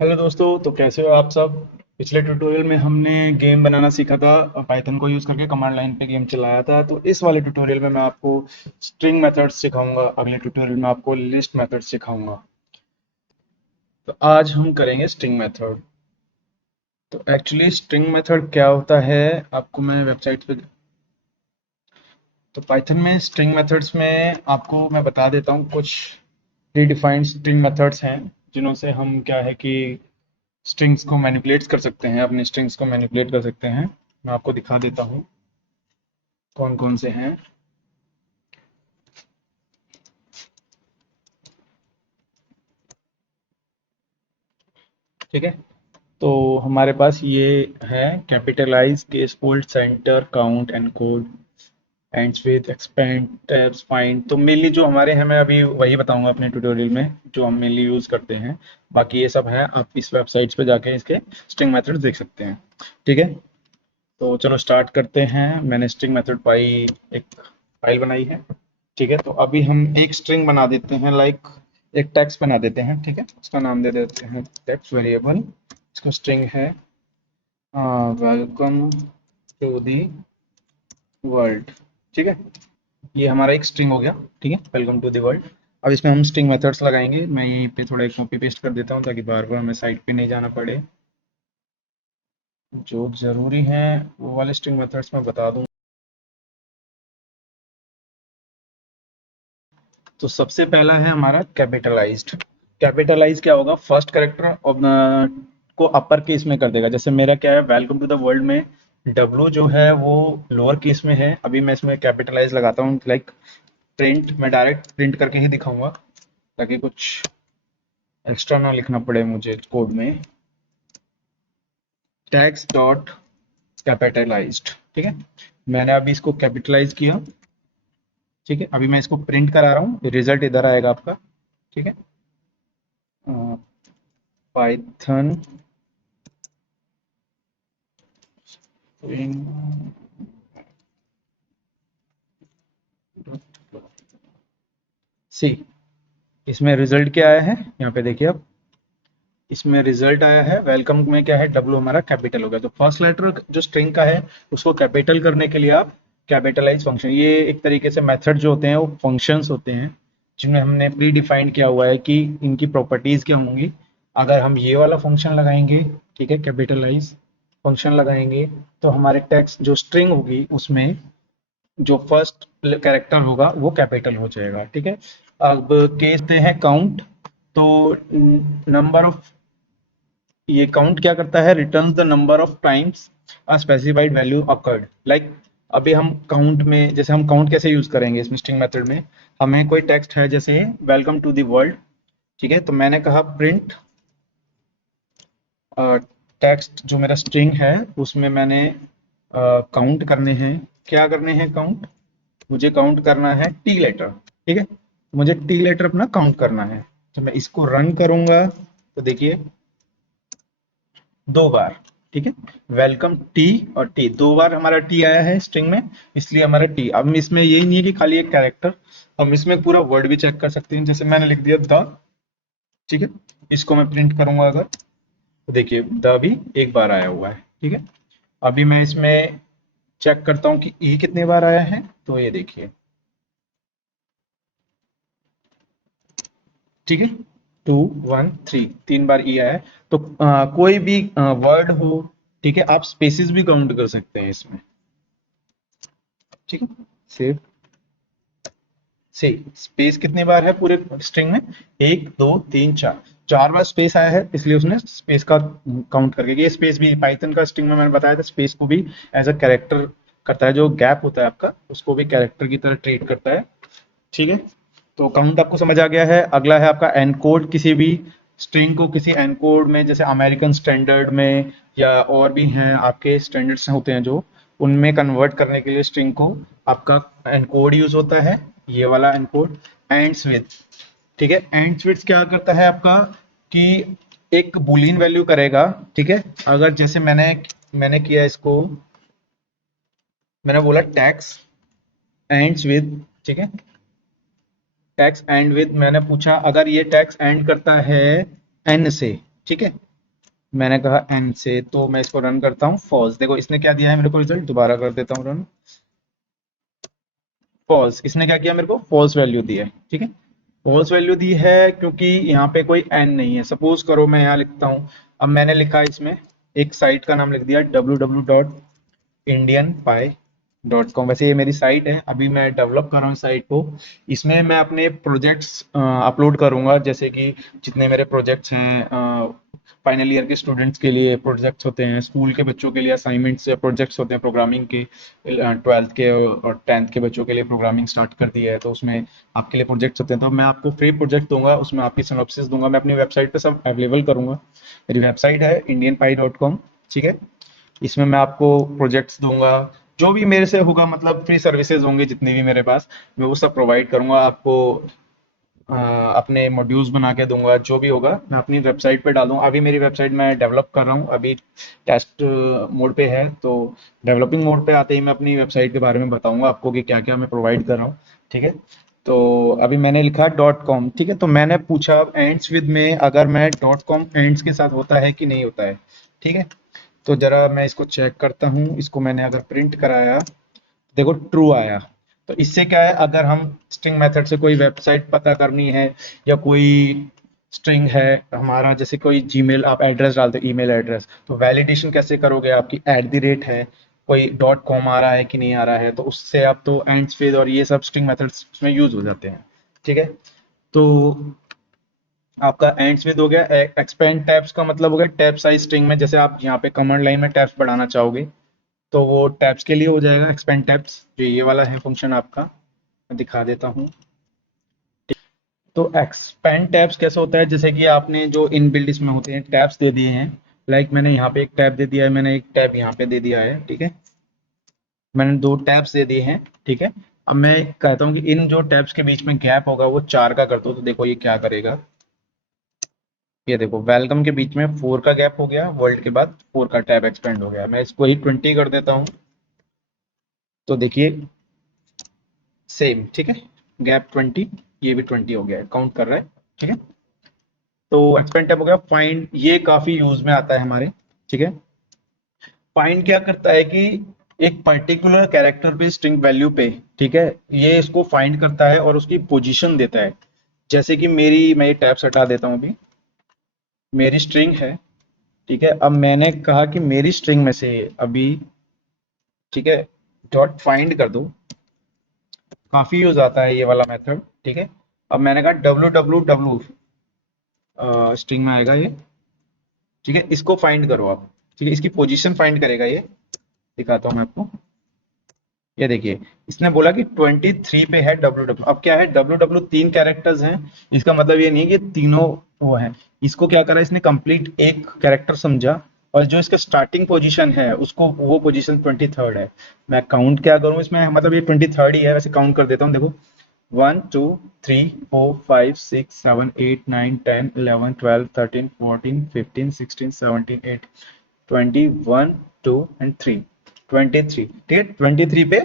Hello दोस्तों, तो कैसे हो आप सब। पिछले ट्यूटोरियल में हमने गेम बनाना सीखा था। पाइथन को यूज़ करके कमांड लाइन पे गेम चलाया था। तो इस वाले ट्यूटोरियल में मैं आपको स्ट्रिंग मेथड्स सिखाऊंगा। अगले ट्यूटोरियल में आपको लिस्ट मेथड सिखाऊंगा। तो आज हम करेंगे स्ट्रिंग मेथड। तो एक्चुअली स्ट्रिंग मेथड क्या होता है, आपको मैं वेबसाइट पे। तो पाइथन में स्ट्रिंग मेथड्स में आपको मैं बता देता हूँ कुछ प्रीडिफाइंड स्ट्रिंग मेथड्स हैं, जिन्हों से हम क्या है कि स्ट्रिंग्स को मैनिपुलेट कर सकते हैं, अपने स्ट्रिंग्स को मैनिपुलेट कर सकते हैं। मैं आपको दिखा देता हूँ कौन कौन से हैं। ठीक है, तो हमारे पास ये है capitalize, case, hold, center, count, encode, ends with, expand, tabs, find. तो मेनली जो हमारे हैं, मैं अभी वही बताऊंगा अपने ट्यूटोरियल में जो हम मेनली यूज करते हैं। बाकी ये सब है, आप इस वेबसाइट्स पे जाके इसके स्ट्रिंग मेथड्स देख सकते हैं। ठीक है, तो चलो स्टार्ट करते हैं। मैंने स्ट्रिंग मेथड पाई एक फाइल बनाई है। ठीक है, तो अभी हम एक स्ट्रिंग बना देते हैं, लाइक एक टेक्स्ट बना देते हैं। ठीक है, उसका नाम दे देते हैं टेक्स्ट वेरिएबल। इसका स्ट्रिंग है वेलकम टू दी वर्ल्ड। ठीक है, ये हमारा एक स्ट्रिंग हो गया। ठीक है, वेलकम टू दी वर्ल्ड। अब इसमें हम स्ट्रिंग मेथड्स लगाएंगे। मैं यहीं पे थोड़ा कॉपी पेस्ट कर देता हूँ ताकि बार बार हमें साइट पे नहीं जाना पड़े। जो ज़रूरी है वो वाले स्ट्रिंग मेथड्स मैं बता दूँ। तो सबसे पहला है हमारा कैपिटलाइज्ड। कैपिटलाइज क्या होगा, फर्स्ट करेक्टर को अपर केस में कर देगा। जैसे मेरा क्या है, वेलकम टू द वर्ल्ड में डब्लू जो है वो लोअर केस में है। अभी मैं इसमें कैपिटलाइज लगाता हूँ, लाइक प्रिंट। मैं डायरेक्ट प्रिंट करके ही दिखाऊंगा ताकि कुछ एक्स्ट्रा ना लिखना पड़े मुझे कोड में। Tax dot capitalised. ठीक है, मैंने अभी इसको कैपिटलाइज किया। ठीक है, अभी मैं इसको प्रिंट करा रहा हूँ, रिजल्ट इधर आएगा आपका। ठीक है, पाइथन सी। इसमें रिजल्ट क्या आया है, यहाँ पे देखिए आप। इसमें रिजल्ट आया है, वेलकम में क्या है, डब्ल्यू हमारा कैपिटल हो गया। तो फर्स्ट लेटर जो स्ट्रिंग का है उसको कैपिटल करने के लिए आप कैपिटलाइज फंक्शन, ये एक तरीके से मेथड जो होते हैं वो फंक्शंस होते हैं जिनमें हमने प्री डिफाइंड किया हुआ है कि इनकी प्रॉपर्टीज क्या होंगी। अगर हम ये वाला फंक्शन लगाएंगे, ठीक है, कैपिटलाइज फंक्शन लगाएंगे, तो हमारे टेक्स्ट जो स्ट्रिंग होगी उसमें जो फर्स्ट कैरेक्टर होगा वो कैपिटल हो जाएगा। ठीक है, अब केस पे है काउंट। तो नंबर ऑफ, ये काउंट क्या करता है, returns the number of times a specified value occurred. Like अभी हम काउंट में, जैसे हम काउंट कैसे यूज करेंगे इस स्ट्रिंग मेथड में, हमें कोई टेक्स्ट है जैसे वेलकम टू द वर्ल्ड। ठीक है, तो मैंने कहा प्रिंट टेक्स्ट, जो मेरा स्ट्रिंग है उसमें मैंने काउंट करने हैं। क्या करने हैं काउंट, मुझे काउंट करना है टी लेटर। ठीक है, तो मुझे टी लेटर अपना काउंट करना है। तो मैं इसको रन करूंगा तो देखिए दो बार। ठीक है, वेलकम टी और टी, दो बार हमारा टी आया है स्ट्रिंग में, इसलिए हमारा टी। अब इसमें यही नहीं है कि खाली एक कैरेक्टर, हम इसमें पूरा वर्ड भी चेक कर सकते हैं। जैसे मैंने लिख दिया द। ठीक है, इसको मैं प्रिंट करूंगा अगर, तो देखिए द भी एक बार आया हुआ है। ठीक है, अभी मैं इसमें चेक करता हूँ कि ई कितने बार आया है, तो ये देखिए। ठीक है, टू, वन, थ्री, तीन बार ई आया है। तो कोई भी वर्ड हो, ठीक है, आप स्पेसेस भी काउंट कर सकते हैं इसमें। ठीक है, सेव। से स्पेस कितने बार है पूरे स्ट्रिंग में, एक, दो, तीन, चार। चार बार स्पेस आया है, इसलिए उसने स्पेस का काउंट करके, ये स्पेस भी पाइथन का स्ट्रिंग में मैंने बताया था, स्पेस को भी एज अ कैरेक्टर करता है। जो गैप होता है आपका उसको भी कैरेक्टर की तरह ट्रीट करता है। ठीक है, तो काउंट आपको समझ आ गया है। अगला है आपका एनकोड। किसी भी स्ट्रिंग को किसी एनकोड में, जैसे अमेरिकन स्टैंडर्ड में या और भी हैं आपके स्टैंडर्ड्स होते हैं जो, उनमें कन्वर्ट करने के लिए स्ट्रिंग को आपका एनकोड यूज होता है, ये वाला एनकोड। Ends with. ठीक है, एंड्स विथ क्या करता है आपका कि एक बुलियन वैल्यू करेगा। ठीक है, अगर जैसे मैंने मैंने किया इसको, मैंने बोला टैक्स एंड्स विद। ठीक है, टैक्स एंड विद मैंने पूछा, अगर ये टैक्स एंड करता है एन से, ठीक है, मैंने कहा n से, तो मैं इसको रन करता हूँ। फॉल्स, देखो इसने क्या दिया है मेरे को रिजल्ट, दोबारा कर देता हूँ रन। फॉल्स, इसने क्या किया, मेरे को फॉल्स वैल्यू दी है, ठीक है। फॉल्स वैल्यू दी है क्योंकि यहाँ पे कोई n नहीं है। सपोज करो मैं यहाँ लिखता हूँ, अब मैंने लिखा है इसमें एक साइट का नाम लिख दिया www.indianpie.com। वैसे ये मेरी साइट है, अभी मैं डेवलप कर रहा हूँ इस साइट को। इसमें मैं अपने प्रोजेक्ट्स अपलोड करूंगा, जैसे कि जितने मेरे प्रोजेक्ट्स हैं, फाइनल ईयर के स्टूडेंट्स के लिए प्रोजेक्ट्स होते हैं, स्कूल के बच्चों के लिए असाइनमेंट्स या प्रोजेक्ट्स होते हैं प्रोग्रामिंग के, 12th के और 10th के बच्चों के लिए प्रोग्रामिंग स्टार्ट कर दी है, तो उसमें आपके लिए प्रोजेक्ट्स होते हैं। तो मैं आपको फ्री प्रोजेक्ट दूंगा, उसमें आपकी सिनॉप्सिस दूंगा, मैं अपनी वेबसाइट पे सब अवेलेबल करूंगा। मेरी वेबसाइट है indianpie.com, ठीक है। इसमें मैं आपको प्रोजेक्ट्स दूंगा, जो भी मेरे से होगा, मतलब फ्री सर्विसेज होंगे जितनी भी मेरे पास, मैं वो सब प्रोवाइड करूंगा आपको। अपने मॉड्यूल्स बना के दूंगा, जो भी होगा मैं अपनी वेबसाइट पे डालूंगा। अभी मेरी वेबसाइट मैं डेवलप कर रहा हूँ, अभी टेस्ट मोड पे है, तो डेवलपिंग मोड पे आते ही मैं अपनी वेबसाइट के बारे में बताऊंगा आपको कि क्या क्या मैं प्रोवाइड कर रहा हूँ, ठीक है। तो अभी मैंने लिखा डॉट कॉम, ठीक है। तो मैंने पूछा एंड्स विद में अगर मैं डॉट कॉम एंड्स के साथ होता है कि नहीं होता है, ठीक है। तो जरा मैं इसको चेक करता हूँ, इसको मैंने अगर प्रिंट कराया, देखो ट्रू आया। तो इससे क्या है, अगर हम स्ट्रिंग मेथड से कोई वेबसाइट पता करनी है, या कोई स्ट्रिंग है हमारा, जैसे कोई जीमेल आप एड्रेस डालते हो, ईमेल एड्रेस, तो वैलिडेशन कैसे करोगे, आपकी एट द रेट है, कोई डॉट कॉम आ रहा है कि नहीं आ रहा है, तो उससे आप तो एंड्स फिर और ये सब स्ट्रिंग मेथड्स में यूज हो जाते हैं, ठीक है। तो आपका एंड्स विद हो गया। एक्सपेंड टैब्स का मतलब हो गया टैब साइज स्ट्रिंग में, जैसे आप यहाँ पे कमांड लाइन में टैब्स बढ़ाना चाहोगे, तो वो टैब्स के लिए हो जाएगा एक्सपेंड टैब्स, जो ये वाला है फंक्शन आपका, मैं दिखा देता हूँ। तो एक्सपेंड टैब्स कैसे होता है, जैसे कि आपने जो इनबिल्ट इसमें होते हैं टैब्स दे दिए हैं, लाइक मैंने यहाँ पे एक टैब दे दिया है, मैंने एक टैब यहाँ पे दे दिया है, ठीक है। मैंने दो टैब्स दे दिए हैं, ठीक है। अब मैं कहता हूँ कि इन जो टैब्स के बीच में गैप होगा वो 4 का कर दो, तो देखो ये क्या करेगा। ये देखो वेलकम के बीच में 4 का गैप हो गया, वर्ल्ड के बाद 4 का टैब एक्सपेंड हो गया। मैं इसको ही 20 कर देता हूँ, तो देखिए सेम, ठीक है। गैप 20, ये भी 20 हो गया है, काउंट कर रहा है, ठीक है। तो एक्सपेंड टैब हो गया। फाइंड, ये काफी यूज में आता है हमारे, ठीक है। फाइंड क्या करता है कि एक पर्टिकुलर कैरेक्टर पे स्ट्रिंग वैल्यू पे, ठीक है, ये इसको फाइंड करता है और उसकी पोजीशन देता है। जैसे कि मैं ये टैब हटा देता हूँ, अभी मेरी स्ट्रिंग है, ठीक है। अब मैंने कहा कि मेरी स्ट्रिंग में से अभी, ठीक है, डॉट फाइंड कर दो, काफी यूज आता है ये वाला मेथड, ठीक है। अब मैंने कहा डब्ल्यू डब्ल्यू डब्ल्यू स्ट्रिंग में आएगा ये, ठीक है। इसको फाइंड करो आप, ठीक है, इसकी पोजीशन फाइंड करेगा ये, दिखाता हूँ मैं आपको। ये देखिए, इसने बोला कि 23 पे है डब्ल्यू डब्ल्यू। अब क्या है, डब्ल्यू डब्ल्यू 3 कैरेक्टर्स हैं, इसका मतलब ये नहीं है कि तीनों वो हैं। इसको क्या करा, इसने कंप्लीट एक कैरेक्टर समझा, और जो इसका स्टार्टिंग पोजीशन है उसको, वो पोजीशन 23rd है। मैं काउंट क्या करूं इसमें, मतलब ये 23rd ही है, वैसे काउंट कर देता हूँ, देखो 1 2 3 4 5 6 7 8 9 10 11 12 13 14 15 16 17 8 20 1 2 एंड 3, 23, ठीक है। 23 पे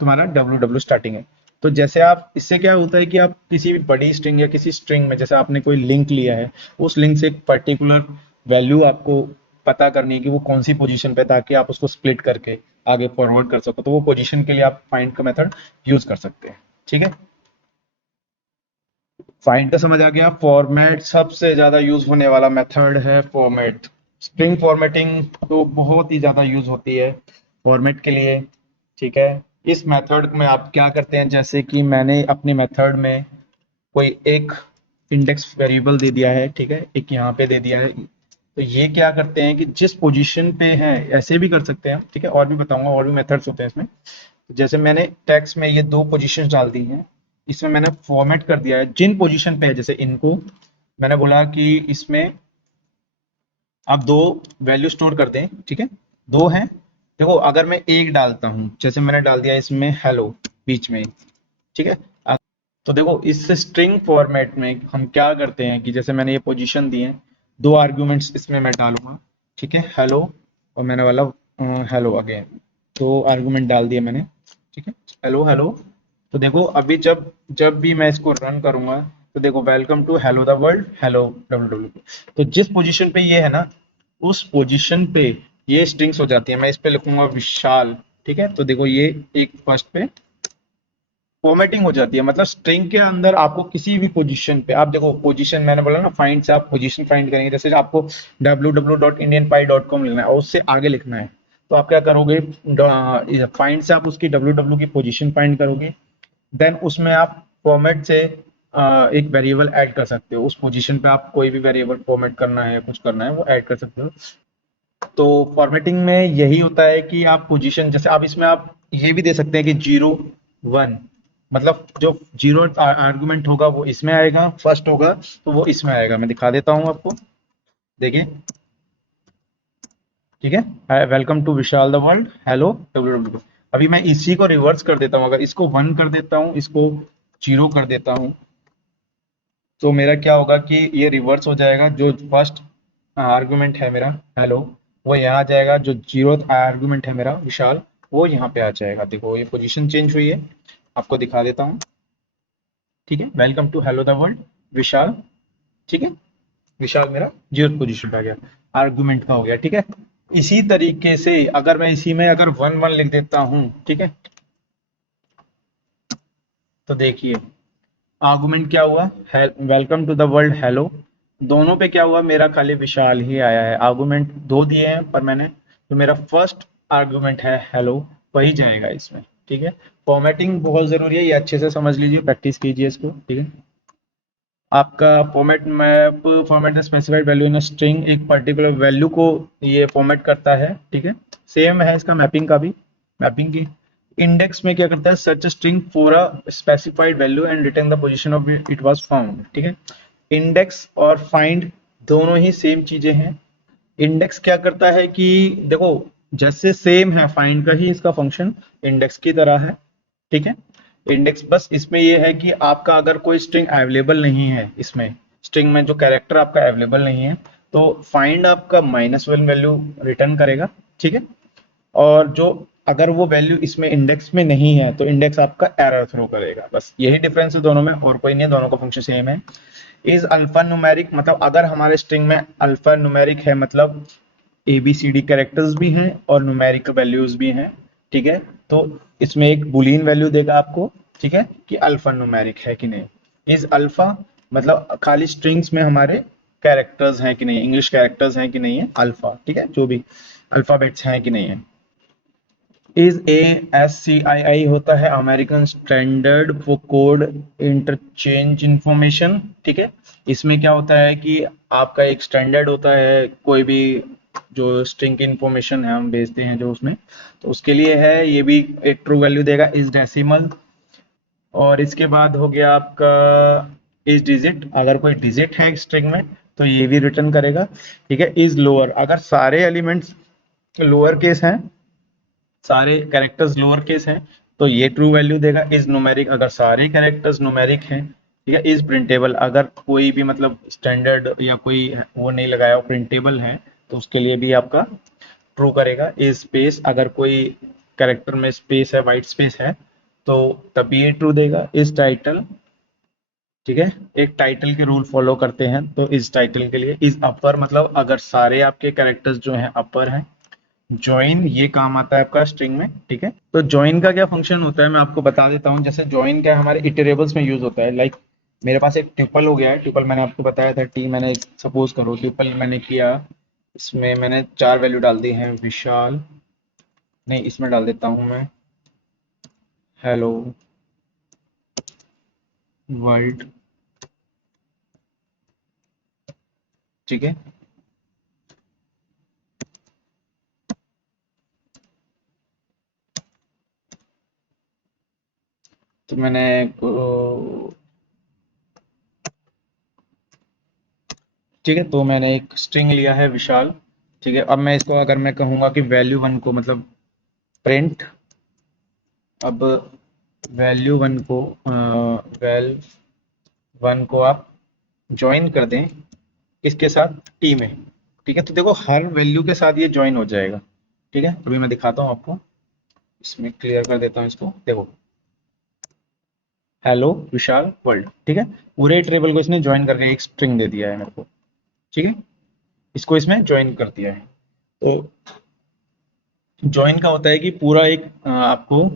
तुम्हारा डब्ल्यू डब्ल्यू स्टार्टिंग है। तो जैसे आप, इससे क्या होता है कि आप किसी भी बड़ी स्ट्रिंग या किसी स्ट्रिंग में, जैसे आपने कोई लिंक लिया है, उस लिंक से एक पर्टिकुलर वैल्यू आपको पता करनी है कि वो कौन सी पोजीशन पे, ताकि आप उसको स्प्लिट करके आगे फॉरवर्ड कर सको, तो वो पोजीशन के लिए आप फाइंड का मेथड यूज कर सकते हैं, ठीक है। फाइंड का समझ आ गया। फॉर्मेट सबसे ज्यादा यूज होने वाला मेथड है फॉर्मेट। स्ट्रिंग फॉर्मेटिंग तो बहुत ही ज्यादा यूज होती है फॉर्मेट के लिए, ठीक है। इस मेथड में आप क्या करते हैं, जैसे कि मैंने अपनी मेथड में कोई एक इंडेक्स वेरिएबल दे दिया है, ठीक है, एक यहाँ पे दे दिया है। तो ये क्या करते हैं कि जिस पोजीशन पे है, ऐसे भी कर सकते हैं, ठीक है, और भी बताऊंगा, और भी मेथड्स होते हैं इसमें। तो जैसे मैंने टेक्स्ट में ये दो पोजीशंस डाल दी हैं, इसमें मैंने फॉर्मेट कर दिया है जिन पोजीशन पे है, जैसे इनको मैंने बोला कि इसमें आप दो वैल्यू स्टोर कर दें, ठीक है, दो हैं। देखो अगर मैं एक डालता हूं, जैसे मैंने डाल दिया इसमें हेलो बीच में, ठीक है। तो देखो इस स्ट्रिंग फॉर्मेट में हम क्या करते हैं कि जैसे मैंने ये पोजीशन दी है, दो आर्ग्यूमेंट्स इसमें मैं डालूंगा, ठीक है, हेलो, और मैंने वाला हेलो अगेन, दो आर्गुमेंट डाल दिए मैंने, ठीक है, हेलो हेलो। तो देखो अभी जब जब भी मैं इसको रन करूंगा, तो देखो welcome to hello the world, hello W W. तो जिस पोजीशन पे ये है ना, उस पोजीशन पे ये स्ट्रिंग्स हो जाती है। मैं इस पे लिखूंगा विशाल, ठीक है, तो देखो ये एक फर्स्ट पे फॉर्मेटिंग हो जाती है, मतलब स्ट्रिंग के अंदर आपको किसी भी पोजीशन पे, आप देखो पोजीशन मैंने बोला ना, फाइंड से आप पोजीशन फाइंड करेंगे, जैसे आपको www.indianpie.com लिखना है और उससे आगे लिखना है, तो आप क्या करोगे, फाइंड से आप उसकी www की पोजीशन फाइंड करोगे, देन उसमें आप फॉर्मेट से एक वेरिएबल ऐड कर सकते हो, उस पोजीशन पे आप कोई भी वेरिएबल फॉर्मेट करना है, कुछ करना है, वो ऐड कर सकते हो। तो फॉर्मेटिंग में यही होता है कि आप पोजीशन, जैसे आप इसमें आप ये भी दे सकते हैं कि 0 1, मतलब जो जीरो आर्गुमेंट होगा वो इसमें आएगा, फर्स्ट होगा तो वो इसमें आएगा। मैं दिखा देता हूँ आपको, देखिए, ठीक है, welcome to Vishal the world, hello www। अभी मैं इसी को रिवर्स कर देता हूँ, अगर इसको 1 कर देता हूँ, इसको 0 कर देता हूँ, तो मेरा क्या होगा कि ये रिवर्स हो जाएगा, जो फर्स्ट आर्गुमेंट है मेरा हेलो वो यहाँ आ जाएगा, जो जीरो आर्गुमेंट है मेरा विशाल वो यहाँ पे आ जाएगा। देखो ये पोजीशन चेंज हुई है, आपको दिखा देता हूँ, ठीक है, welcome to hello the world Vishal, ठीक है, विशाल मेरा जीरो पोजीशन पे आ गया, आर्गुमेंट का हो गया, ठीक है। इसी तरीके से अगर मैं इसी में अगर 1 1 लिख देता हूँ, ठीक है, तो देखिए आर्गुमेंट क्या हुआ, welcome to the world hello, दोनों पे क्या हुआ, मेरा खाली विशाल ही आया है, आर्गुमेंट दो दिए हैं पर मैंने, तो मेरा फर्स्ट आर्गुमेंट है हेलो, वही जाएगा इसमें, ठीक है। फॉर्मेटिंग बहुत जरूरी है, ये अच्छे से समझ लीजिए, प्रैक्टिस कीजिए इसको, ठीक है। आपका format map, format the specified value in string, एक पर्टिकुलर वैल्यू को ये फॉर्मेट करता है, ठीक है। सेम है इसका मैपिंग का भी, मैपिंग की इंडेक्स में क्या करता है, search string for a specified value and return the position of it was found, ठीक है। इंडेक्स और फाइंड दोनों ही सेम चीजें हैं। इंडेक्स क्या करता है कि देखो जैसे सेम है, फाइंड का ही इसका फंक्शन इंडेक्स की तरह है, ठीक है। इंडेक्स बस इसमें ये है कि आपका अगर कोई स्ट्रिंग अवेलेबल नहीं है, इसमें स्ट्रिंग में जो कैरेक्टर आपका अवेलेबल नहीं है, तो फाइंड आपका -1 वैल्यू रिटर्न करेगा, ठीक है। और जो अगर वो वैल्यू इसमें इंडेक्स में नहीं है तो इंडेक्स आपका एरर थ्रो करेगा, बस यही डिफरेंस है दोनों में, और कोई नहीं है, दोनों का फंक्शन सेम है। इज अल्फा न्यूमेरिक, मतलब अगर हमारे स्ट्रिंग में अल्फा न्यूमेरिक है, मतलब A B C D characters भी हैं और न्यूमेरिक वैल्यूज भी हैं, ठीक है, तो इसमें एक बुलियन वैल्यू देगा आपको, ठीक है, कि अल्फा न्यूमेरिक है कि नहीं। इज अल्फा मतलब खाली स्ट्रिंग्स में हमारे कैरेक्टर्स हैं कि नहीं, इंग्लिश कैरेक्टर्स हैं कि नहीं है, अल्फा, ठीक है, जो भी अल्फाबेट्स हैं कि नहीं है। इज ASCII होता है American standard for code interchange information, ठीक है। इसमें क्या होता है कि आपका एक स्टैंडर्ड होता है, कोई भी जो स्ट्रिंग की इंफॉर्मेशन है हम भेजते हैं जो उसमें, तो उसके लिए है, ये भी एक ट्रू वैल्यू देगा, इज डेसिमल। और इसके बाद हो गया आपका इज डिजिट, अगर कोई डिजिट है स्ट्रिंग में तो ये भी रिटर्न करेगा, ठीक है। इज लोअर, अगर सारे एलिमेंट्स लोअर केस हैं, सारे कैरेक्टर्स लोअर केस हैं, तो ये ट्रू वैल्यू देगा। इज न्यूमेरिक, अगर सारे कैरेक्टर्स न्यूमेरिक हैं, ठीक है। इज प्रिंटेबल, अगर कोई भी मतलब स्टैंडर्ड या कोई वो नहीं लगाया हो, प्रिंटेबल है, तो उसके लिए भी आपका ट्रू करेगा। इज स्पेस, अगर कोई कैरेक्टर में स्पेस है, वाइट स्पेस है, तो तभी ये ट्रू देगा। इज टाइटल, ठीक है, एक टाइटल के रूल फॉलो करते हैं, तो इस टाइटल के लिए। इज अपर, मतलब अगर सारे आपके कैरेक्टर्स जो हैं अपर हैं। जॉइन, ये काम आता है आपका स्ट्रिंग में, ठीक है। तो जॉइन का क्या फंक्शन होता है मैं आपको बता देता हूँ, जैसे जॉइन क्या है, हमारे इटरेबल्स में यूज होता है, लाइक मेरे पास एक ट्रिपल हो गया है, ट्रिपल मैंने आपको बताया था, टी मैंने सपोज करो ट्रिपल मैंने किया, इसमें मैंने 4 वैल्यू डाल दी हैं, विशाल, नहीं इसमें डाल देता हूँ मैं हेलो वर्ल्ड, ठीक है। तो मैंने ठीक है, तो मैंने एक स्ट्रिंग लिया है विशाल, ठीक है। अब मैं इसको अगर मैं कहूंगा कि वैल्यू 1 को मतलब प्रिंट, अब वैल्यू 1 को वैल 1 को आप ज्वाइन कर दें किसके साथ, टी में, ठीक है। तो देखो हर वैल्यू के साथ ये ज्वाइन हो जाएगा, ठीक है। अभी मैं दिखाता हूँ आपको, इसमें क्लियर कर देता हूँ इसको, देखो हेलो विशाल वर्ल्ड, ठीक है, पूरे ट्रेबल को इसने ज्वाइन करके एक स्ट्रिंग दे दिया है मेरे को, ठीक है। इसको इसमें ज्वाइन कर दिया है। तो ज्वाइन का होता है कि पूरा एक आपको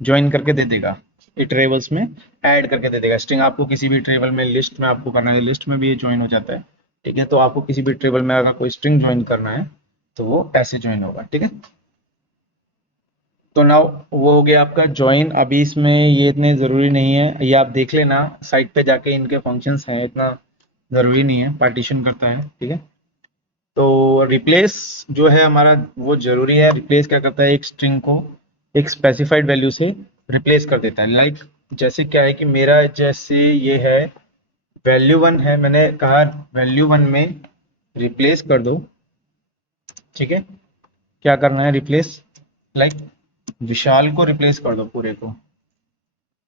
ज्वाइन करके दे देगा, इटरेबल्स में ऐड करके दे देगा। स्ट्रिंग आपको किसी भी टेबल में, लिस्ट में आपको करना है, लिस्ट में भी ये ज्वाइन हो जाता है, ठीक है। तो आपको किसी भी टेबल में अगर कोई स्ट्रिंग ज्वाइन करना है तो वो ऐसे ज्वाइन होगा, ठीक है। तो नाउ वो हो गया आपका ज्वाइन। अभी इसमें ये इतने ज़रूरी नहीं है, ये आप देख लेना साइट पे जाके, इनके फंक्शंस हैं, इतना ज़रूरी नहीं है, पार्टीशन करता है, ठीक है। तो रिप्लेस जो है हमारा वो ज़रूरी है। रिप्लेस क्या करता है, एक स्ट्रिंग को एक स्पेसिफाइड वैल्यू से रिप्लेस कर देता है। लाइक जैसे क्या है कि मेरा जैसे ये है वैल्यू 1 है, मैंने कहा वैल्यू 1 में रिप्लेस कर दो, ठीक है। क्या करना है, रिप्लेस लाइक विशाल को रिप्लेस कर दो पूरे को,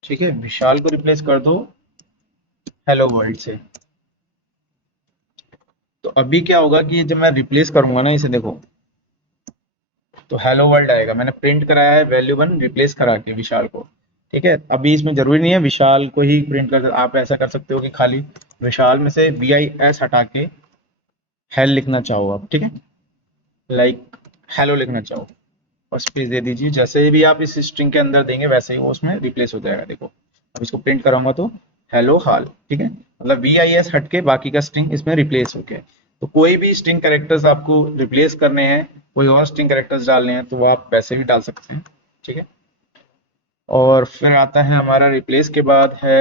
ठीक है। विशाल को रिप्लेस कर दो हेलो वर्ल्ड से। तो अभी क्या होगा कि जब मैं रिप्लेस करूंगा ना इसे, देखो तो हेलो वर्ल्ड आएगा। मैंने प्रिंट कराया है वैल्यू 1 रिप्लेस करा के विशाल को, ठीक है। अभी इसमें जरूरी नहीं है विशाल को ही प्रिंट कर, आप ऐसा कर सकते हो कि खाली विशाल में से VIS हटा के हेल लिखना चाहो आप, ठीक है, लाइक हेलो लिखना चाहो, और स्पेस दे दीजिए। जैसे भी आप इस स्ट्रिंग के अंदर देंगे वैसे ही वो उसमें रिप्लेस हो जाएगा। देखो अब इसको प्रिंट कराऊंगा तो हेलो हाल, ठीक है, मतलब VIS हट के बाकी का स्ट्रिंग इसमें रिप्लेस हो गया। तो कोई भी स्ट्रिंग कैरेक्टर्स आपको रिप्लेस करने हैं, कोई और स्ट्रिंग कैरेक्टर्स डालने हैं, तो वो आप वैसे भी डाल सकते हैं, ठीक है। और फिर आता है हमारा रिप्लेस के बाद है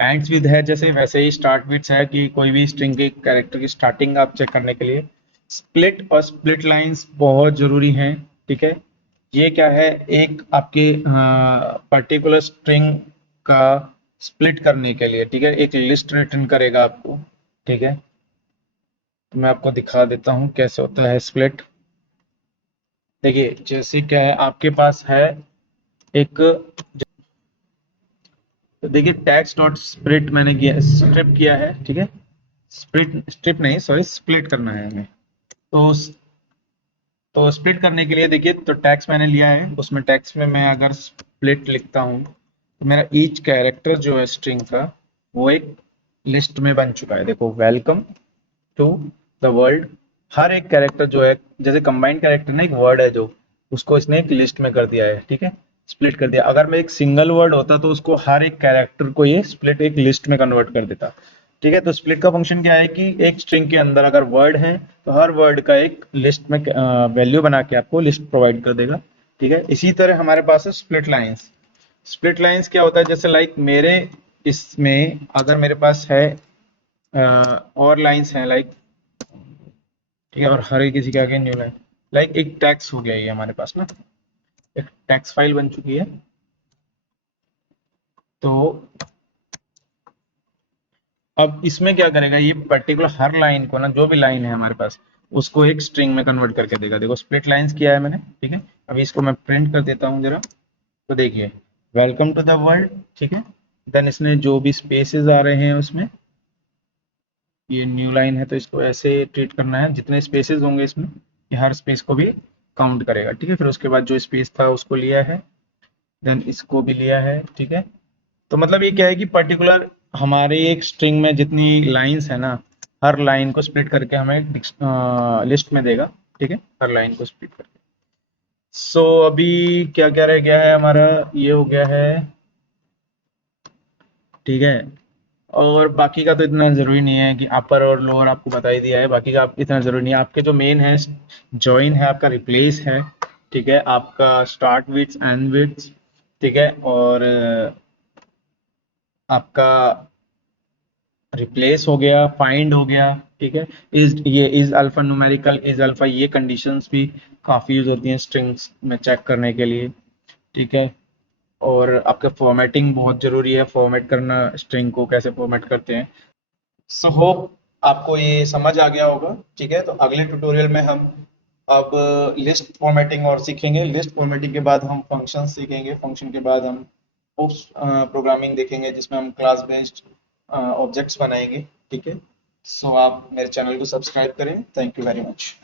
एंड्स विद है, जैसे वैसे ही स्टार्ट विड्स है कि कोई भी स्ट्रिंग के कैरेक्टर की स्टार्टिंग आप चेक करने के लिए। स्प्लिट और स्प्लिट लाइंस बहुत जरूरी हैं, ठीक है। ये क्या है, एक आपके पर्टिकुलर स्ट्रिंग का स्प्लिट करने के लिए, ठीक है, एक लिस्ट रिटर्न करेगा आपको, ठीक है। तो मैं आपको दिखा देता हूँ कैसे होता है स्प्लिट। देखिए जैसे क्या है, आपके पास है एक, तो देखिए टैक्स डॉट स्प्लिट मैंने किया, स्ट्रिप किया है, ठीक है। स्प्लिट स्ट्रिप नहीं, सॉरी, स्प्लिट करना है हमें। तो स्प्लिट करने के लिए देखिए, तो टैक्स मैंने लिया है, उसमें टैक्स में मैं अगर स्प्लिट लिखता हूँ तो मेरा ईच कैरेक्टर जो है स्ट्रिंग का वो एक लिस्ट में बन चुका है। देखो वेलकम टू द वर्ल्ड, हर एक कैरेक्टर जो है, जैसे कंबाइंड कैरेक्टर ना एक वर्ड है जो, उसको इसने एक लिस्ट में कर दिया है, ठीक है, स्प्लिट कर दिया। अगर मैं एक सिंगल वर्ड होता तो उसको हर एक कैरेक्टर को ये स्प्लिट एक लिस्ट में कन्वर्ट कर देता, ठीक है। तो स्प्लिट का फंक्शन क्या है कि एक स्ट्रिंग के अंदर अगर वर्ड है तो हर वर्ड का एक लिस्ट में वैल्यू बना के आपको लिस्ट प्रोवाइड कर देगा, ठीक है। इसी तरह हमारे पास है स्प्लिट लाइंस। स्प्लिट लाइंस क्या होता है, जैसे लाइक मेरे इसमें अगर मेरे पास है और लाइंस हैं लाइक, ठीक है, और हर एक किसी के आगे न्यू लाइन, लाइक एक टैक्स हो गया ये हमारे पास ना, एक टैक्स फाइल बन चुकी है। तो अब इसमें क्या करेगा, ये पर्टिकुलर हर लाइन को ना, जो भी लाइन है हमारे पास, उसको एक स्ट्रिंग में कन्वर्ट करके देगा। देखो स्प्लिट लाइंस किया है मैंने, ठीक है। अभी इसको मैं प्रिंट कर देता हूँ जरा, तो देखिए वेलकम टू द वर्ल्ड, ठीक है। देन इसने जो भी स्पेसेस आ रहे हैं उसमें, ये न्यू लाइन है तो इसको ऐसे ट्रीट करना है, जितने स्पेसेस होंगे इसमें ये हर स्पेस को भी काउंट करेगा, ठीक है। फिर उसके बाद जो स्पेस था उसको लिया है, देन इसको भी लिया है, ठीक है। तो मतलब ये क्या है कि पर्टिकुलर हमारे एक स्ट्रिंग में जितनी लाइंस है ना, हर लाइन को स्प्लिट करके हमें लिस्ट में देगा, ठीक है, हर लाइन को स्प्लिट करके। सो अभी क्या क्या रह गया है हमारा, ये हो गया है, ठीक है। और बाकी का तो इतना ज़रूरी नहीं है कि अपर और लोअर आपको बता ही दिया है, बाकी का आप इतना ज़रूरी नहीं है। आपके जो मेन है जॉइन है, आपका रिप्लेस है, ठीक है, आपका स्टार्ट विड्स एंड विड्स, ठीक है, और आपका रिप्लेस हो गया, फाइंड हो गया, ठीक है। इज, ये is alpha numerical, is alpha, ये कंडीशंस भी काफ़ी यूज होती हैं स्ट्रिंग्स में चेक करने के लिए, ठीक है। और आपका फॉर्मेटिंग बहुत ज़रूरी है, फॉर्मेट करना, स्ट्रिंग को कैसे फॉर्मेट करते हैं। सो होप आपको ये समझ आ गया होगा, ठीक है। तो अगले ट्यूटोरियल में हम अब लिस्ट फॉर्मेटिंग और सीखेंगे। लिस्ट फॉर्मेटिंग के बाद हम फंक्शन सीखेंगे, फंक्शन के बाद हम पोस्ट प्रोग्रामिंग देखेंगे जिसमें हम क्लास बेस्ड ऑब्जेक्ट्स बनाएंगे, ठीक है। सो आप मेरे चैनल को सब्सक्राइब करें। Thank you very much.